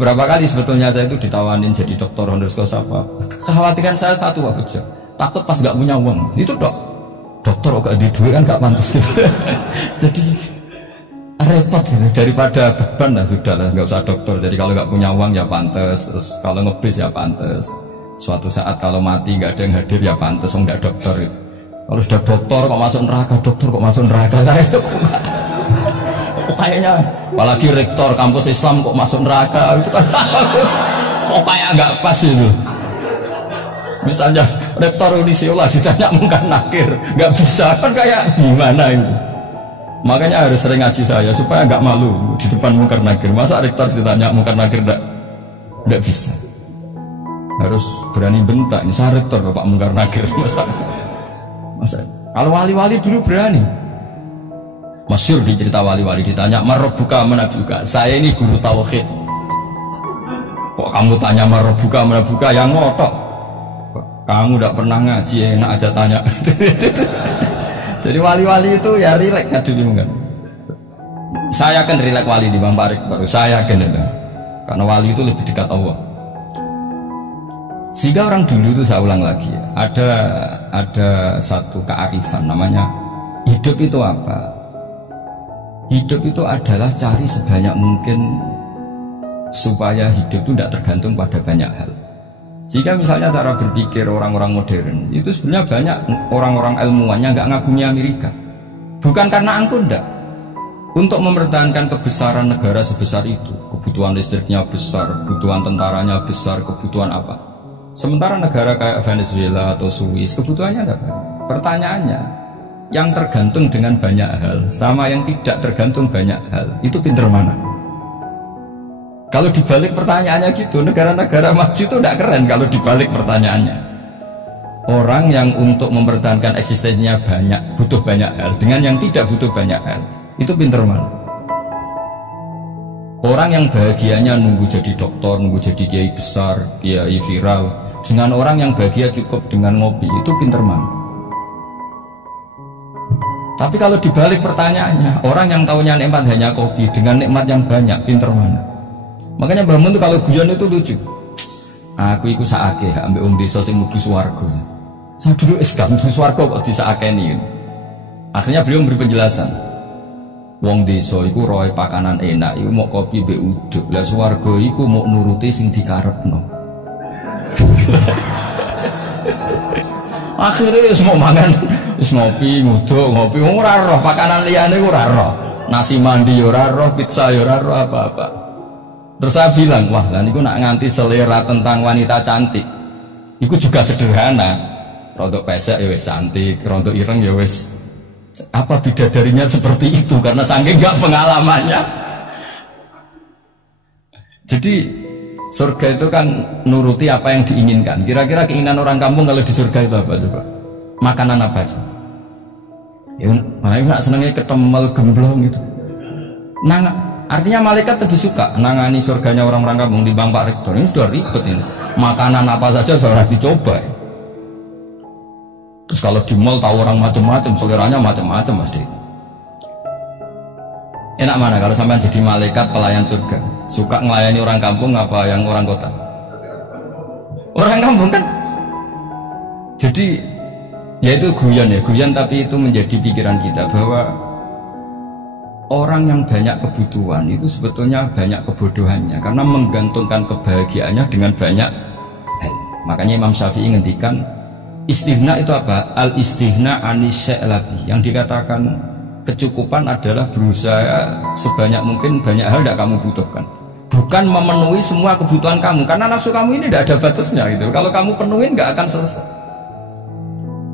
Berapa kali sebetulnya saya itu ditawanin jadi dokter underscore apa. Kekhawatiran saya satu aja, takut pas gak punya uang. Itu dokter kok gak di duit kan gak pantas gitu. Jadi repot gitu. Daripada beban lah sudah lah, nggak usah dokter. Jadi kalau nggak punya uang ya pantas, terus kalau ngebis ya pantas. Suatu saat kalau mati nggak ada yang hadir ya pantas, nggak dokter gitu. Kalau sudah dokter kok masuk neraka, dokter kok masuk neraka, kayaknya apalagi rektor kampus Islam kok masuk neraka itu kan kok kayak nggak pas itu. Misalnya rektor Unisiola ditanya mungkar nakir nggak bisa kan, kayak gimana itu. Makanya harus sering ngaji saya supaya nggak malu di depan mungkar nakir. Masa rektor ditanya mungkar nakir nggak bisa, harus berani bentak. Ini saya rektor bapak mungkar nakir. Masa kalau wali-wali dulu berani. Masyhur di cerita wali-wali ditanya marobuka manabuka, saya ini guru tauhid kok kamu tanya marobuka manabuka, yang ngotok kamu tidak pernah ngaji enak aja tanya. Jadi wali-wali itu ya rileks kan dulu kan. Saya akan rileks wali di Bang Parik baru saya akan itu, karena wali itu lebih dekat Allah. Sehingga orang dulu itu, saya ulang lagi, ada satu kearifan namanya hidup itu apa? Hidup itu adalah cari sebanyak mungkin supaya hidup itu tidak tergantung pada banyak hal. Jika misalnya cara berpikir orang-orang modern itu sebenarnya banyak orang-orang ilmuwannya nggak ngagumi Amerika, bukan karena angkuh ndak. Untuk mempertahankan kebesaran negara sebesar itu, kebutuhan listriknya besar, kebutuhan tentaranya besar, kebutuhan apa? Sementara negara kayak Venezuela atau Swiss kebutuhannya enggak banyak. Pertanyaannya, yang tergantung dengan banyak hal sama yang tidak tergantung banyak hal, itu pinter mana? Kalau dibalik pertanyaannya gitu, negara-negara maju itu tidak keren kalau dibalik pertanyaannya. Orang yang untuk mempertahankan eksistensinya banyak, butuh banyak hal, dengan yang tidak butuh banyak hal, itu pinter mana? Orang yang bahagianya nunggu jadi dokter, nunggu jadi kiai besar, kiai viral, dengan orang yang bahagia cukup dengan ngopi, itu pinter mana? Tapi kalau dibalik pertanyaannya, orang yang tahunya nikmat hanya kopi dengan nikmat yang banyak, pinter mana? Makanya Mbah Mun itu kalau guyon itu lucu. Aku iku saake ambek wong desa sing mlebu swarga. Saya dulu gak mlebu swarga kok disakeni. Akhirnya beliau memberi penjelasan. Wong desa iku roe pakanan enak, iku mau kopi mbek uduk. Lah swarga iku mau nuruti sing dikarepno. Akhirnya semua mangan, wis ngopi, nguduk, ngopi, ora roh pakanan liyane ora roh. Nasi mandi ora roh, pizza ora roh apa-apa. Terus saya bilang, wah lan iku nak nganti selera tentang wanita cantik. Iku juga sederhana. Rontok pesek ya wis cantik, rontok ireng ya wis. Apa bidadarinya seperti itu karena saking enggak pengalamannya. Jadi surga itu kan nuruti apa yang diinginkan. Kira-kira keinginan orang kampung kalau di surga itu apa coba? Makanan apa coba? Ya, makanya nggak senengnya ketemel gemblong gitu. Nah, artinya malaikat lebih suka nangani surganya orang-orang kampung di Bang Pak Rektor. Ini sudah ribet ini. Makanan apa saja sudah dicoba. Terus kalau di mall tahu orang macam-macam, seleranya macam-macam pasti. Enak mana kalau sampai jadi malaikat pelayan surga? Suka melayani orang kampung apa yang orang kota? Orang kampung kan. Jadi ya itu guyon ya, guyon tapi itu menjadi pikiran kita bahwa orang yang banyak kebutuhan itu sebetulnya banyak kebodohannya karena menggantungkan kebahagiaannya dengan banyak hal. Makanya Imam Syafi'i ngendikan istihna itu apa? Al istihna anisya'labi. Yang dikatakan kecukupan adalah berusaha sebanyak mungkin banyak hal tidak kamu butuhkan, bukan memenuhi semua kebutuhan kamu karena nafsu kamu ini tidak ada batasnya gitu. Kalau kamu penuhin nggak akan selesai.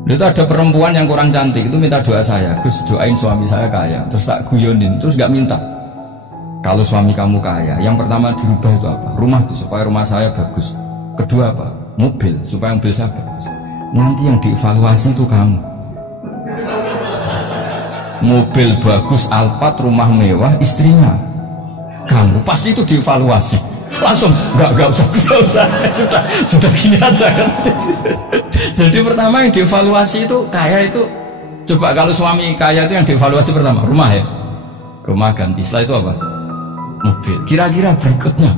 Itu ada perempuan yang kurang cantik itu minta doa saya, Gus doain suami saya kaya. Terus tak guyonin, terus nggak minta. Kalau suami kamu kaya, yang pertama dirubah itu apa? Rumah itu supaya rumah saya bagus. Kedua apa? Mobil supaya mobil saya bagus. Nanti yang dievaluasi itu kamu. Mobil bagus Alphard, rumah mewah, istrinya kamu, pasti itu dievaluasi langsung. Nggak usah sudah gini aja kan. Jadi pertama yang dievaluasi itu kaya itu. Coba kalau suami kaya itu yang dievaluasi pertama rumah ya, rumah ganti. Setelah itu apa? Mobil. Kira-kira berikutnya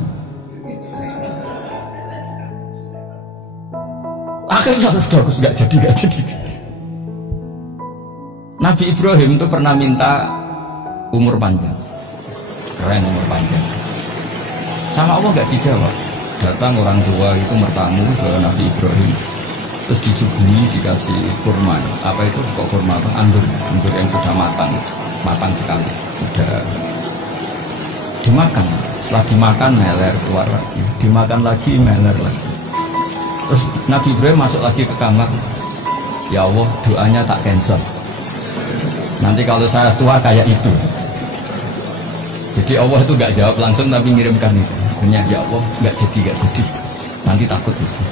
akhirnya sudah nggak jadi. Nabi Ibrahim itu pernah minta umur panjang, keren umur panjang. Sama Allah nggak dijawab. Datang orang tua itu bertamu ke Nabi Ibrahim, terus disuguhi dikasih kurma. Apa itu kok kurma? Anggur yang sudah matang sekali, sudah dimakan. Setelah dimakan meler keluar lagi, dimakan lagi meler lagi. Terus Nabi Ibrahim masuk lagi ke kamar. Ya Allah, doanya tak cancel. Nanti kalau saya tua kayak itu. Jadi Allah itu nggak jawab langsung tapi ngirimkan itu. Hanya ya Allah nggak jadi. Nanti takut itu.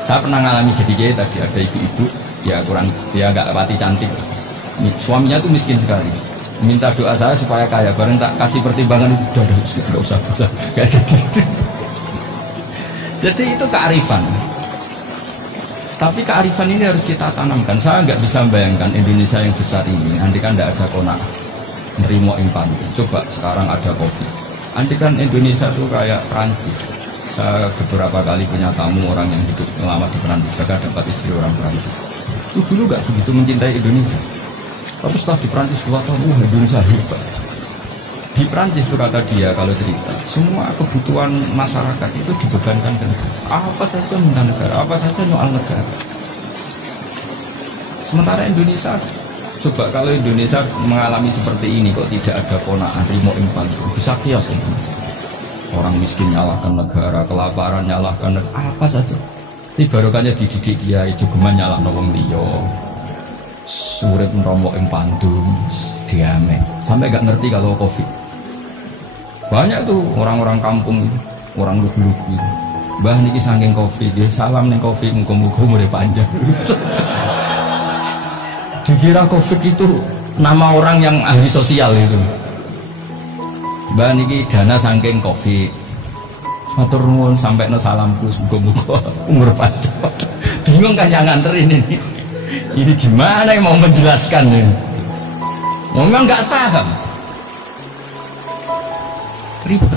Saya pernah ngalami jadi kayak tadi ada ibu-ibu ya kurang ya nggak pati cantik. Suaminya tuh miskin sekali. Minta doa saya supaya kaya. Bareng tak kasih pertimbangan udah nggak usah nggak jadi. Jadi itu kearifan. Tapi kearifan ini harus kita tanamkan. Saya nggak bisa membayangkan Indonesia yang besar ini. Andai kan tidak ada kona'ah, nerimo impan. Coba sekarang ada COVID. Andai kan Indonesia itu kayak Perancis. Saya beberapa kali punya tamu orang yang hidup lama di Perancis. Mereka dapat istri orang Perancis. Itu dulu nggak begitu mencintai Indonesia. Tapi setelah di Perancis 2 tahun, Indonesia hebat. Di Perancis itu kata dia kalau cerita, semua kebutuhan masyarakat itu dibebankan ke negara. Apa saja minta negara, apa saja nyoal negara. Sementara Indonesia, coba kalau Indonesia mengalami seperti ini kok tidak ada kona'ah, rimo impal, bisa kios Indonesia. Orang miskin nyalahkan negara, kelaparan nyalahkan negara, apa saja. Tapi barokahnya dididik kiai, jogeman nyalahkan wong liya. Surip ngeromok yang pandum, diame, sampai gak ngerti kalau COVID. Banyak tuh orang-orang kampung, orang lugu-lugu. Mbah niki saking COVID, ya salam ning COVID, muga-muga umure panjang. Dikira COVID itu nama orang yang ahli sosial itu. Mbah niki dana saking COVID. Matur nuwun sampai no salamku, muga-muga umur panjang. Bingung kan yang nganterin ini. Ini gimana yang mau menjelaskan ini? Memang nggak paham, ribet.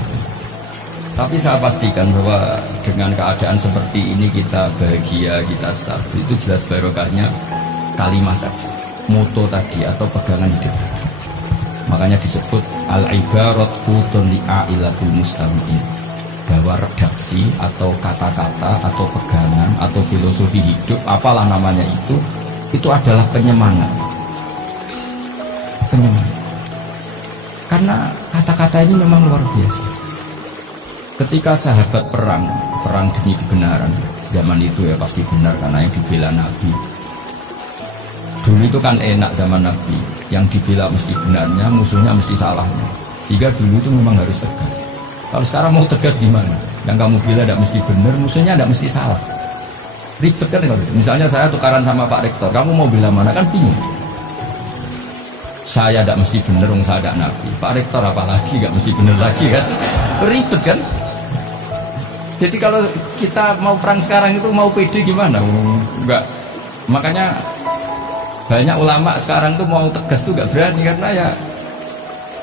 Tapi saya pastikan bahwa dengan keadaan seperti ini kita bahagia, kita stabil. Itu jelas barokahnya kalimat tadi, moto tadi atau pegangan hidup. Makanya disebut al-ibarat qutun li'ailatil mustami'in, bahwa redaksi atau kata-kata atau pegangan atau filosofi hidup, apalah namanya itu adalah penyemangat. Karena kata-kata ini memang luar biasa. Ketika sahabat perang demi kebenaran, zaman itu ya pasti benar karena yang dibela Nabi. Dulu itu kan enak zaman Nabi, yang dibela mesti benarnya, musuhnya mesti salahnya. Sehingga dulu itu memang harus tegas. Kalau sekarang mau tegas gimana? Yang kamu bela tidak mesti benar, musuhnya tidak mesti salah. Ribet kan kalau misalnya saya tukaran sama Pak Rektor, kamu mau bela mana kan bingung. Saya tidak mesti bener, saya tidak Nabi. Pak Rektor apalagi nggak mesti bener lagi kan? Ribet kan? Jadi kalau kita mau perang sekarang itu mau pede gimana? Enggak. Makanya banyak ulama sekarang tuh mau tegas tuh nggak berani karena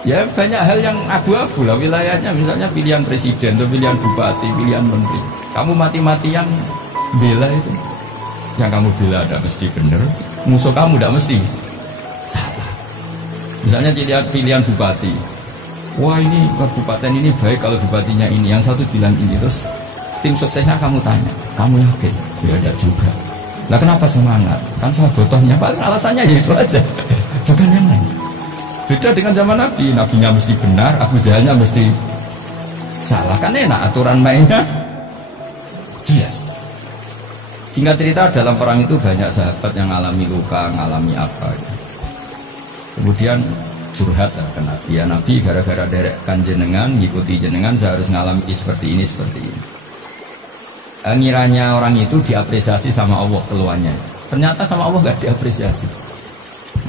ya banyak hal yang abu-abu lah wilayahnya. Misalnya pilihan presiden atau pilihan bupati, pilihan menteri. Kamu mati-matian bela itu, yang kamu bela tidak mesti benar, musuh kamu tidak mesti salah. Misalnya pilihan bupati, wah ini kabupaten ini baik kalau bupatinya ini, yang satu bilang ini, terus tim suksesnya kamu tanya, kamu yakin? Ya tidak juga. Lah kenapa semangat? Kan saya botohnya, paling alasannya ya itu aja, bukan yang lain. Beda dengan zaman Nabi, nabinya mesti benar, Abu Jahalnya mesti salah, kan enak aturan mainnya jelas. Singkat cerita dalam perang itu banyak sahabat yang ngalami luka, ngalami apa ya. Kemudian curhat ke Nabi, ya Nabi gara-gara derekkan jenengan, ngikuti jenengan saya harus ngalami seperti ini. Ngiranya orang itu diapresiasi sama Allah keluarnya. Ternyata sama Allah gak diapresiasi.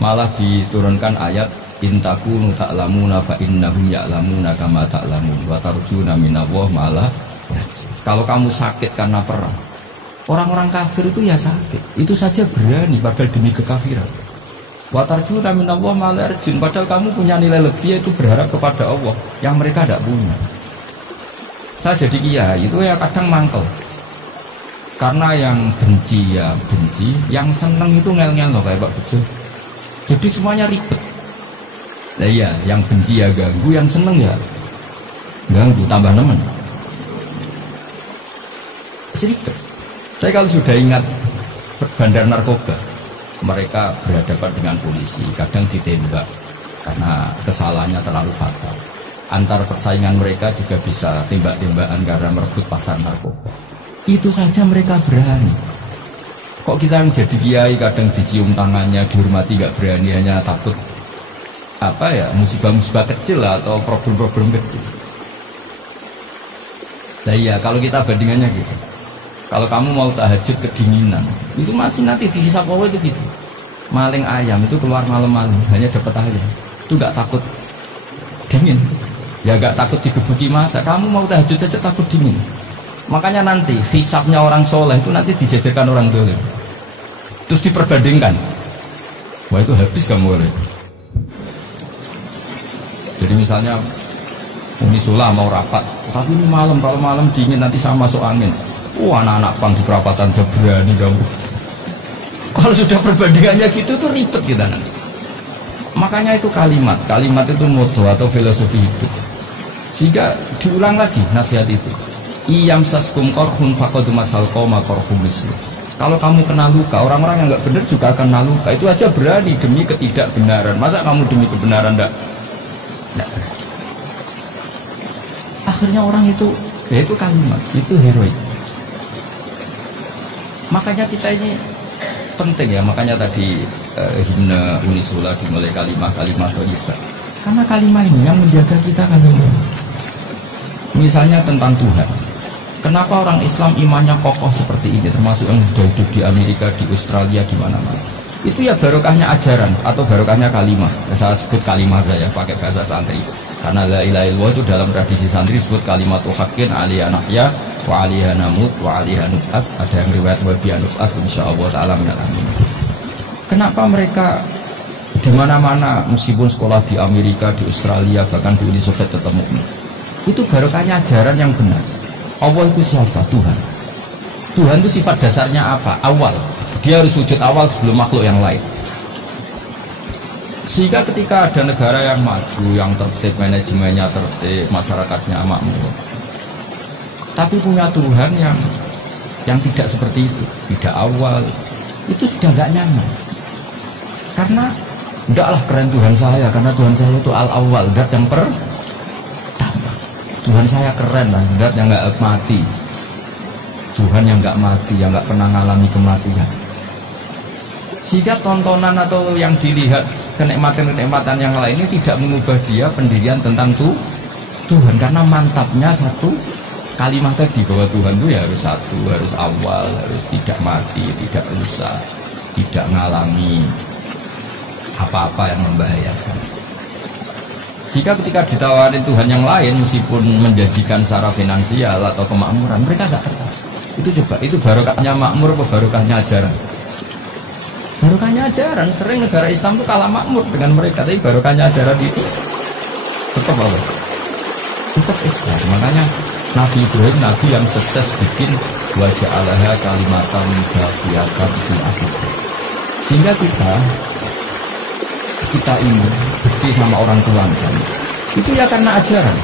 Malah diturunkan ayat intakunu ta'lamuna fa innahum ya'lamuna kama ta'lamun wa tarjuna minallah malah. Kalau kamu sakit karena perang, orang-orang kafir itu ya sakit, itu saja berani padahal demi kekafiran. Wa tarjuna minallah ma la yarjun, padahal kamu punya nilai lebih yaitu berharap kepada Allah yang mereka tidak punya. Saya jadi kiai itu ya kadang mangkel. Karena yang benci ya benci, yang seneng itu ngel-ngel loh kayak Pak Bejo. Jadi semuanya ribet. Nah iya, yang benci ya ganggu, yang seneng ya ganggu, tambah nemen. Sedikit. Tapi kalau sudah ingat bandar narkoba, mereka berhadapan dengan polisi, kadang ditembak karena kesalahannya terlalu fatal. Antar persaingan mereka juga bisa tembak-tembakan karena merebut pasar narkoba. Itu saja mereka berani. Kok kita yang jadi kiai kadang dicium tangannya, dihormati gak berani, hanya takut apa ya, musibah-musibah kecil lah, atau problem-problem kecil. Nah iya, kalau kita bandingannya gitu. Kalau kamu mau tahajud kedinginan, itu masih nanti di sisa kowe itu gitu. Maling ayam itu keluar malam-malam, hanya dapat ayam. Itu gak takut dingin. Ya gak takut digebuki masa. Kamu mau tahajud aja takut dingin. Makanya nanti hisabnya orang soleh itu nanti dijajarkan orang dolim. Terus diperbandingkan. Wah itu habis kamu oleh. Jadi misalnya Uni Sula mau rapat, tapi ini malam, kalau malam dingin nanti sama masuk angin. Anak-anak pang di perapatan aja berani kamu. Kalau sudah perbandingannya gitu tuh ribet kita nanti. Makanya itu kalimat itu moto atau filosofi hidup. Sehingga diulang lagi nasihat itu. Iyam saskum korhun fakodu masal koma korhum mislu. Kalau kamu kena luka, orang-orang yang nggak benar juga akan kena luka. Itu aja berani demi ketidakbenaran. Masa kamu demi kebenaran enggak berani? Akhirnya orang itu, ya itu kalimat, itu heroik. Makanya kita ini penting ya. Makanya tadi himne Uni Sula dimulai kalimat-kalimat thayyibah. Karena kalimat ini yang menjaga kita kalimat. Misalnya tentang Tuhan. Kenapa orang Islam imannya kokoh seperti ini, termasuk yang sudah hidup di Amerika, di Australia, di mana-mana? Itu ya barokahnya ajaran atau barokahnya kalimat. Saya sebut kalimat saya pakai bahasa santri. Karena la ilaha illallah itu dalam tradisi santri disebut kalimat haqqin aliyah nahya wa aliyah namut wa aliyah nub'ats. Ada yang riwayat wa biya nub'ats insyaallah taala minal amin. Kenapa mereka di mana-mana meskipun sekolah di Amerika, di Australia, bahkan di Uni Soviet tetap mukmin? Itu barokahnya ajaran yang benar. Allah itu siapa? Tuhan. Tuhan itu sifat dasarnya apa? Awal. Dia harus wujud awal sebelum makhluk yang lain. Sehingga ketika ada negara yang maju, yang tertib, manajemennya tertib, masyarakatnya makmur, tapi punya Tuhan yang tidak seperti itu, tidak awal, itu sudah nggak nyaman. Karena tidaklah keren Tuhan saya, karena Tuhan saya itu al-awwal, zat yang Tuhan saya keren lah, zat yang nggak mati. Tuhan yang nggak mati, yang nggak pernah mengalami kematian. Sehingga tontonan atau yang dilihat kenikmatan-kenikmatan yang lain ini tidak mengubah dia pendirian tentang Tuhan. Karena mantapnya satu kalimat tadi bahwa Tuhan itu ya harus satu, harus awal, harus tidak mati, tidak rusak, tidak mengalami apa-apa yang membahayakan. Sehingga ketika ditawarin Tuhan yang lain, meskipun menjanjikan secara finansial atau kemakmuran, mereka gak tertarik. Itu coba, itu barokahnya makmur atau barokahnya ajaran? Barokahnya ajaran. Sering negara Islam itu kalah makmur dengan mereka, tapi barokahnya ajaran itu tetap apa? Tetap Islam. Makanya Nabi Ibrahim, Nabi yang sukses bikin wajah Allah kalimatan baqiyatan fil akhir. Sehingga kita ini bukti sama orang tua kan, itu ya karena ajaran.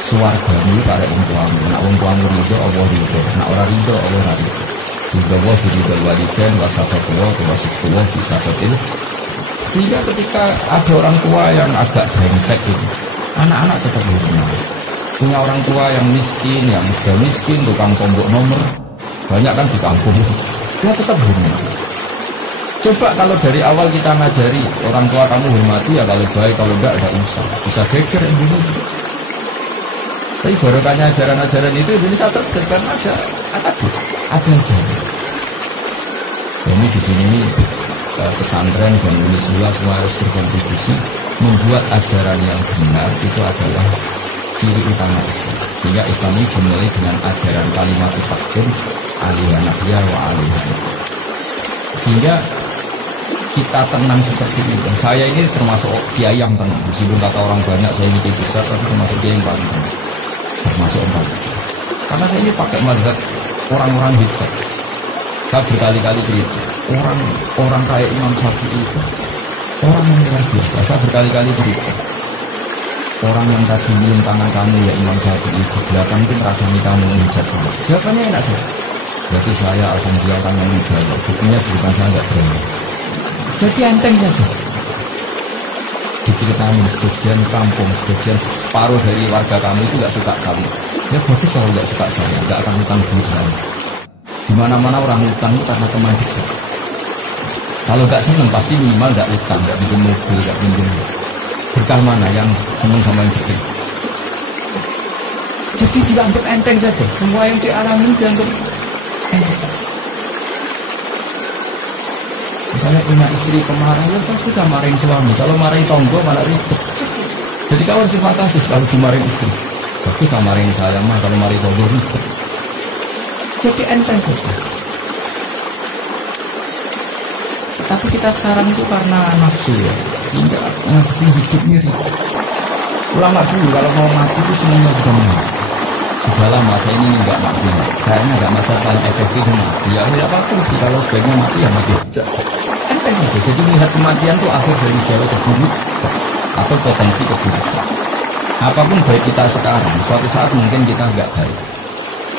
Suwargamu karek wong tuamu, nak wong tuamu ridho Allah ridho, nak ora ridho Allah ora ridho. Ridho wa fi ridho walidain wa safatullah wa sifatullah fi safatil. Sehingga ketika ada orang tua yang agak brengsek itu, anak-anak tetap hormat. Punya orang tua yang miskin, yang sudah miskin, tukang tombok nomor, banyak kan di kampung itu, dia tetap hormat. Coba kalau dari awal kita ngajari orang tua kamu hormati ya, kalau baik, kalau enggak usah. Bisa geger Indonesia. Tapi barokahnya ajaran-ajaran itu Indonesia tertib karena ada ajaran. Ya, ini di sini pesantren dan Uni Sula semua harus berkontribusi membuat ajaran yang benar itu adalah ciri utama Islam. Sehingga Islam ini dimulai dengan ajaran kalimat haqqin aliyah nahya wa aliyah. Sehingga kita tenang seperti itu. Saya ini termasuk kiai yang tenang. Meskipun kata orang banyak saya ini kiai besar, tapi termasuk kiai yang paling tenang. Termasuk empat. Karena saya ini pakai mazhab orang-orang hebat. Saya berkali-kali cerita, orang kayak Imam Syafi'i itu orang yang luar biasa. Saya berkali-kali cerita, orang yang tadi minum tangan kamu ya Imam Syafi'i di belakang itu merasani kamu menghujat kamu. Jawabannya enak sih. Berarti saya alhamdulillah orang yang wibawa. Buktinya di depan saya nggak berani. Jadi enteng saja. Diceritain sebagian kampung, sebagian separuh dari warga kamu itu nggak suka kamu. Ya bagus kalau nggak suka saya, nggak akan utang duit saya. Di mana-mana orang utang itu karena teman dekat. Kalau nggak seneng pasti minimal nggak utang, nggak pinjam mobil, nggak pinjam. Berkah mana yang seneng sama yang dekat? Jadi dianggap enteng saja. Semua yang dialami dianggap enteng saja. Misalnya punya istri pemarah, ya bagus lah marahin suami. Kalau marahin tonggo malah ribet. Jadi kau harus terima kasih kalau dimarahin istri. Bagus lah marahin saya mah, kalau marahin tonggo ribet. Jadi enteng saja. Tapi kita sekarang itu karena nafsu ya, sehingga ngerti hidup mirip. Ulama dulu kalau mau mati itu semuanya bukan mati. Sudah lama saya ini nggak maksimal. Kayaknya nggak masa paling efektif mati. Ya tidak apa-apa. Kalau sebaiknya mati ya mati aja. Enteng saja. Jadi melihat kematian itu akhir dari segala keburukan atau potensi keburukan. Apapun baik kita sekarang, suatu saat mungkin kita nggak baik.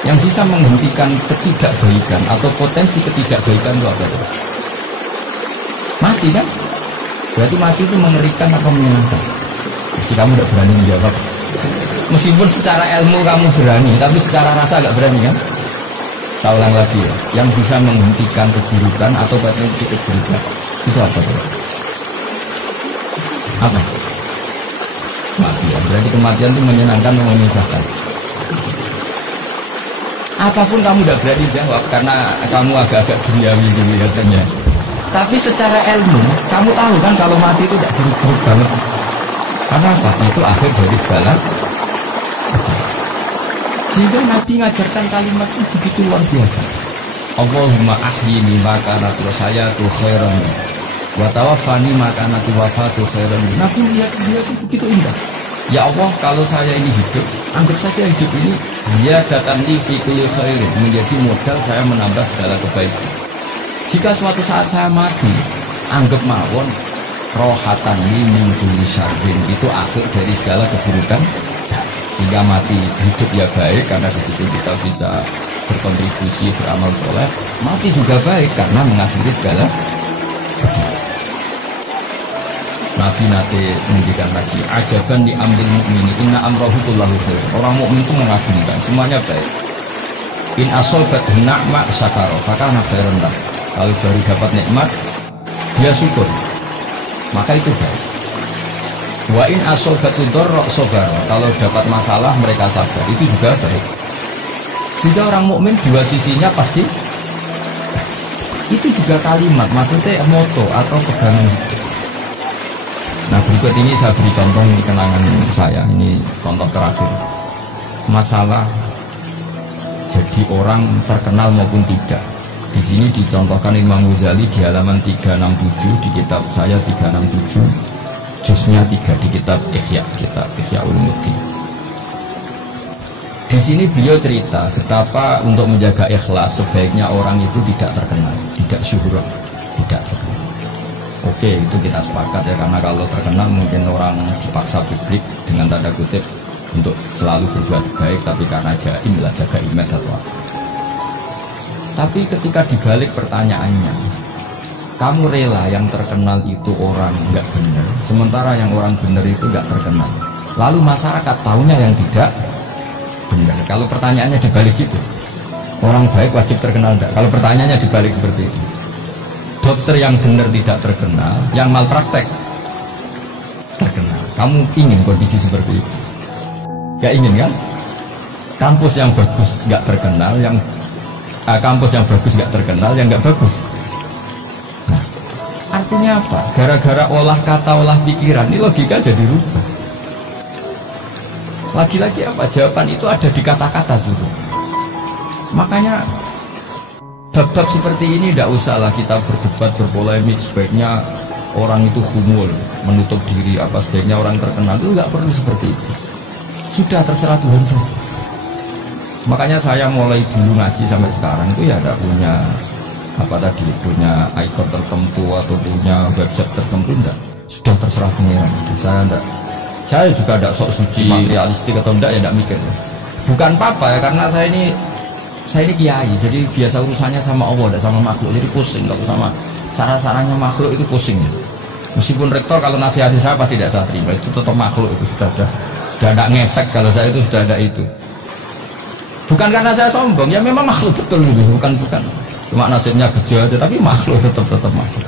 Yang bisa menghentikan ketidakbaikan atau potensi ketidakbaikan itu apa itu? Mati kan? Berarti mati itu mengerikan apa menyenangkan? Mesti kamu tidak berani menjawab. Meskipun secara ilmu kamu berani, tapi secara rasa agak berani kan? Saya ulang lagi ya, yang bisa menghentikan keburukan atau potensi keburukan itu apa bro? Apa? Mati ya. Berarti kematian itu menyenangkan atau menyusahkan? Apapun kamu tidak berani jawab karena kamu agak-agak duniawi gitu katanya. Tapi secara ilmu, kamu tahu kan kalau mati itu tidak buruk-buruk banget. Karena apa? Itu akhir dari segala. Sehingga Nabi ngajarkan kalimat itu begitu luar biasa. Allahumma ahyini maka natu hayatu khairan wa tawaffani maka natu wafatu khairan. Nabi lihat dia itu begitu indah. Ya Allah, kalau saya ini hidup, anggap saja hidup ini ziyadatan li fi kulli khairin, menjadi modal saya menambah segala kebaikan. Jika suatu saat saya mati, anggap mawon rohatan li min kulli syarrin, itu akhir dari segala keburukan. Sehingga mati hidup ya baik karena di situ kita bisa berkontribusi beramal soleh. Mati juga baik karena mengakhiri segala keburukan. Nabi nate menghentikan lagi, ajaban diambil mukmini inna amrohu kullahu khair. Orang mukmin itu mengagumkan, semuanya baik. In asobat ni'ma syakara fakana khairan lah. Kalau baru dapat nikmat dia syukur, maka itu baik. Wa in asobatu dorok sobar, kalau dapat masalah mereka sabar, itu juga baik. Sehingga orang mukmin dua sisinya pasti. Itu juga kalimat, maksudnya moto atau pegangan hidup. Nah berikut ini saya beri contoh kenangan saya. Ini contoh terakhir. Masalah jadi orang terkenal maupun tidak. Di sini dicontohkan Imam Ghazali di halaman 367 di kitab saya 367, juznya 3 di kitab Ihya Ulumuddin. Di sini beliau cerita betapa untuk menjaga ikhlas sebaiknya orang itu tidak terkenal, tidak syuhrat, tidak terkenal. Oke, itu kita sepakat ya, karena kalau terkenal mungkin orang dipaksa publik dengan tanda kutip untuk selalu berbuat baik, tapi karena jaim lah, jaga image atau apa. Tapi ketika dibalik pertanyaannya, kamu rela yang terkenal itu orang nggak benar, sementara yang orang benar itu nggak terkenal. Lalu masyarakat tahunya yang tidak benar. Kalau pertanyaannya dibalik itu, orang baik wajib terkenal enggak? Kalau pertanyaannya dibalik seperti itu. Dokter yang benar tidak terkenal, yang malpraktek terkenal. Kamu ingin kondisi seperti itu? Gak ingin kan? Kampus yang bagus gak terkenal, kampus yang bagus gak terkenal, yang gak bagus. Nah, artinya apa? Gara-gara olah kata, olah pikiran, ini logika jadi rubah. Lagi-lagi apa? Jawaban itu ada di kata-kata sebetulnya. Makanya bab-bab seperti ini tidak usahlah kita berdebat, berpolemik. Sebaiknya orang itu humul, menutup diri, apa sebaiknya orang terkenal, itu nggak perlu seperti itu. Sudah terserah Tuhan saja. Makanya saya mulai dulu ngaji sampai sekarang itu ya tidak punya apa tadi, punya ikon tertentu atau punya website tertentu, enggak. Sudah terserah pengiran. Saya juga tidak sok suci materialistik atau enggak, ya tidak mikir. Bukan apa ya, karena saya ini kiai, jadi biasa urusannya sama Allah, tidak sama makhluk. Jadi pusing kalau sama sarah-sarahnya makhluk itu pusing. Meskipun rektor kalau nasihati saya pasti tidak saya terima, itu tetap makhluk, itu sudah ada ngefek kalau saya itu sudah ada itu. Bukan karena saya sombong, ya memang makhluk betul gitu, bukan. Cuma nasibnya gede aja, tapi makhluk tetap makhluk.